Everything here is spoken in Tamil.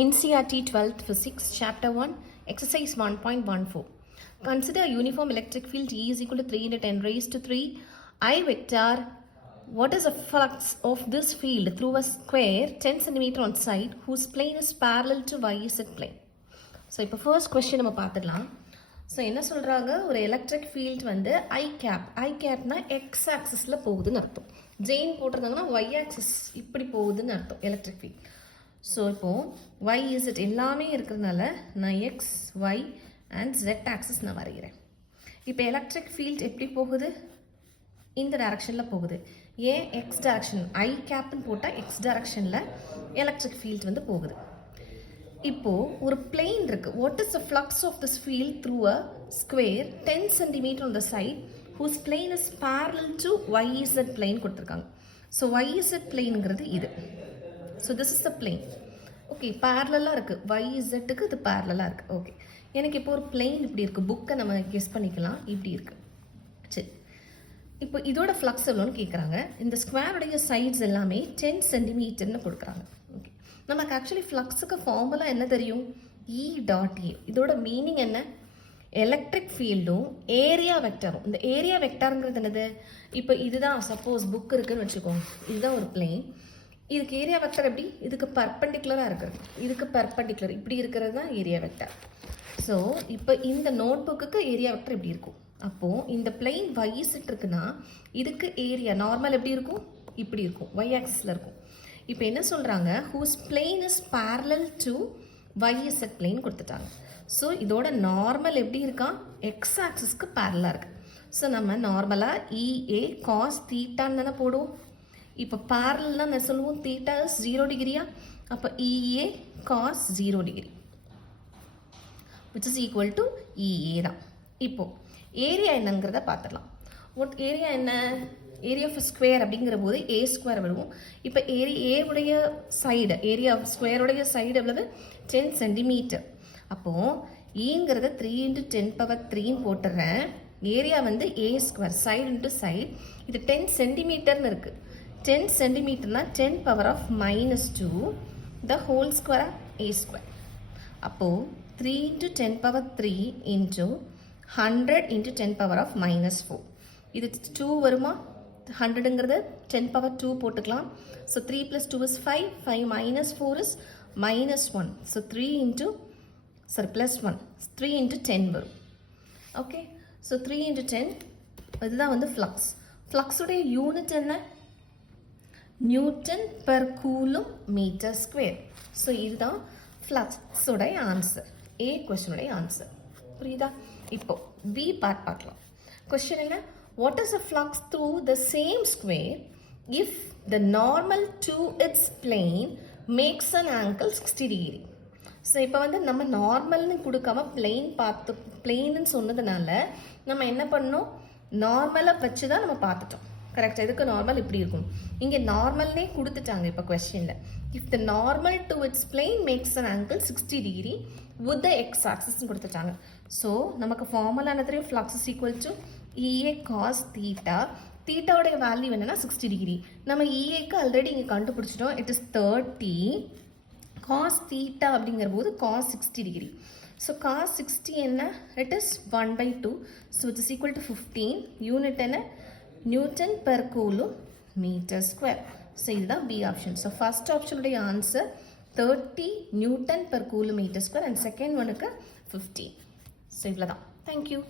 NCERT 12th Physics, Chapter 1, Exercise 1.14. Consider a uniform electric field E is equal to 3 into 10 raised to 3 I vector. What is the flux of this field through a square 10 cm on side whose plane is parallel to YZ plane? So, இப்போ first question நம்ம பார்த்துடலாம். ஸோ என்ன சொல்கிறாங்க, ஒரு எலக்ட்ரிக் ஃபீல்ட் வந்து ஐ கேப்னா எக்ஸ் ஆக்சிஸில் போகுதுன்னு அர்த்தம். ஜெயின் போட்டிருந்தாங்கன்னா ஒய் ஆக்சிஸ் இப்படி போகுதுன்னு அர்த்தம் எலக்ட்ரிக் ஃபீல்ட். ஸோ இப்போது ஒய் இசட் எல்லாமே இருக்கிறதுனால நான் X Y and Z axis நான் வரைகிறேன். இப்போ எலக்ட்ரிக் ஃபீல்ட் எப்படி போகுது? இந்த டைரக்ஷனில் போகுது. ஏன் எக்ஸ் டைரக்ஷன் ஐ கேப்னு போட்டால் எக்ஸ் டைரக்ஷனில் எலக்ட்ரிக் ஃபீல்ட் வந்து போகுது. இப்போது ஒரு பிளேன் இருக்குது. What is the flux of this field through a square 10 cm on the side whose plane is parallel to YZ plane கொடுத்துருக்காங்க. ஸோ YZ பிளேனுங்கிறது இது. So this is the plane. Okay, பேரலாக இருக்குது. YZக்கு இது பேரலாக இருக்குது. ஓகே, எனக்கு இப்போ ஒரு பிளேன் இப்படி இருக்குது. புக்கை நம்ம கெஸ் பண்ணிக்கலாம். இப்படி இருக்குது. சரி, இப்போ இதோட ஃப்ளக்ஸ் எவ்வளோன்னு கேட்குறாங்க. இந்த ஸ்கொயருடைய சைட்ஸ் எல்லாமே 10 cm கொடுக்குறாங்க. ஓகே, நமக்கு ஆக்சுவலி ஃப்ளக்ஸுக்கு ஃபார்முலா என்ன தெரியும்? E dot A. இதோட மீனிங் என்ன? எலக்ட்ரிக் ஃபீல்டும் ஏரியா வெக்டரும். இந்த ஏரியா வெக்டருங்கிறது என்னது? இப்போ இதுதான் சப்போஸ் புக் இருக்குதுன்னு வச்சுக்கோங்க. இதுதான் ஒரு பிளேன். இதுக்கு ஏரியா வெக்டர் எப்படி? இதுக்கு பர்பண்டிகுலராக இருக்கிறது. இதுக்கு பர்பண்டிகுலர் இப்படி இருக்கிறது தான் ஏரியா வெக்டர். ஸோ இப்போ இந்த நோட் புக்குக்கு ஏரியா வெக்டர் எப்படி இருக்கும்? அப்போது இந்த பிளேன் YZ இருக்குன்னா இதுக்கு ஏரியா நார்மல் எப்படி இருக்கும்? இப்படி இருக்கும், Y ஆக்சிஸில் இருக்கும். இப்போ என்ன சொல்கிறாங்க, whose plane is parallel to YZ plane கொடுத்துட்டாங்க. ஸோ இதோட நார்மல் எப்படி இருக்கான்? எக்ஸ் ஆக்சிஸ்க்கு பேரலாக இருக்குது. ஸோ நம்ம நார்மலாக EA cos தீட்டான்னு தானே போடுவோம். இப்போ பேரலாம் என்ன சொல்லுவோம்? Theta is 0 டிகிரியா? அப்போ EA cos 0 degree which is equal to EA தான். இப்போ ஏரியா என்னங்கிறத பார்த்துடலாம். வாட் ஏரியா என்ன? ஏரியா ஆஃப் ஸ்கொயர் அப்படிங்கிற போது ஏ ஸ்கொயர் விடுவோம். இப்போ ஏவுடைய சைடு, ஏரியா ஆஃப் ஸ்கொயருடைய சைடு எவ்வளவு? 10 cm. அப்போது ஈங்கிறத 3 × 10⁻³ போட்டுறேன். ஏரியா வந்து ஏ ஸ்கொயர், சைடு இன்ட்டு சைடு. இது 10 cm இருக்குது. 10 cm 10⁻⁻² the whole square a square. அப்போது 3 × 10⁻³ into 100 × 10⁻⁻4. இது 2 வருமா? 100ங்கிறது 10⁻2 போட்டுக்கலாம். So 3 + 2 is 5. 5 - 4 is -1. ஸோ 3 × 10 வரும். ஓகே, ஸோ 3 × 10 இதுதான் வந்து ஃப்ளக்ஸ். ஃப்ளக்ஸுடைய யூனிட் என்ன? Newton per coulomb metre square. So இதுதான் ஃப்ளக்ஸோடைய ஆன்சர். ஏ கொஸ்டினுடைய ஆன்சர். புரியுதா? இப்போ பி பார்ட் பார்க்கலாம். கொஸ்டின் என்ன? What is a flux through the same square if the normal to its plane makes an angle 60 degree. So இப்போ வந்து நம்ம நார்மல்னு கொடுக்காம பிளெயின்னு சொன்னதுனால நம்ம என்ன பண்ணோம்? நார்மலாக வச்சு தான் நம்ம பார்த்துட்டோம். கரெக்டாக? இதுக்கு நார்மல் இப்படி இருக்கும். இங்கே நார்மல்னே கொடுத்துட்டாங்க. இப்போ கொஸ்டினில் if the normal to its plane makes an angle 60 degree with the x ஆக்சிஸ்ன்னு கொடுத்துட்டாங்க. ஸோ நமக்கு ஃபார்முலா என்ன தெரியும்? Flux is equal to EA cos theta. தீட்டாவுடைய வேல்யூ என்னன்னா 60 டிகிரி. நம்ம EAக்கு ஆல்ரெடி இங்கே கண்டுபிடிச்சிட்டோம். It is 30. cos தீட்டா அப்படிங்கிற போது cos 60 டிகிரி. ஸோ cos 60 என்ன? It is 1/2. So it is equal to 15. Unit என்ன? Newton per coulomb metre square. So இதுதான் பி ஆப்ஷன். ஸோ ஃபர்ஸ்ட் ஆப்ஷனுடைய answer 30 newton per coulomb metre square and second ஒனுக்கு 15. ஸோ இவ்வளோ தான். தேங்க்யூ.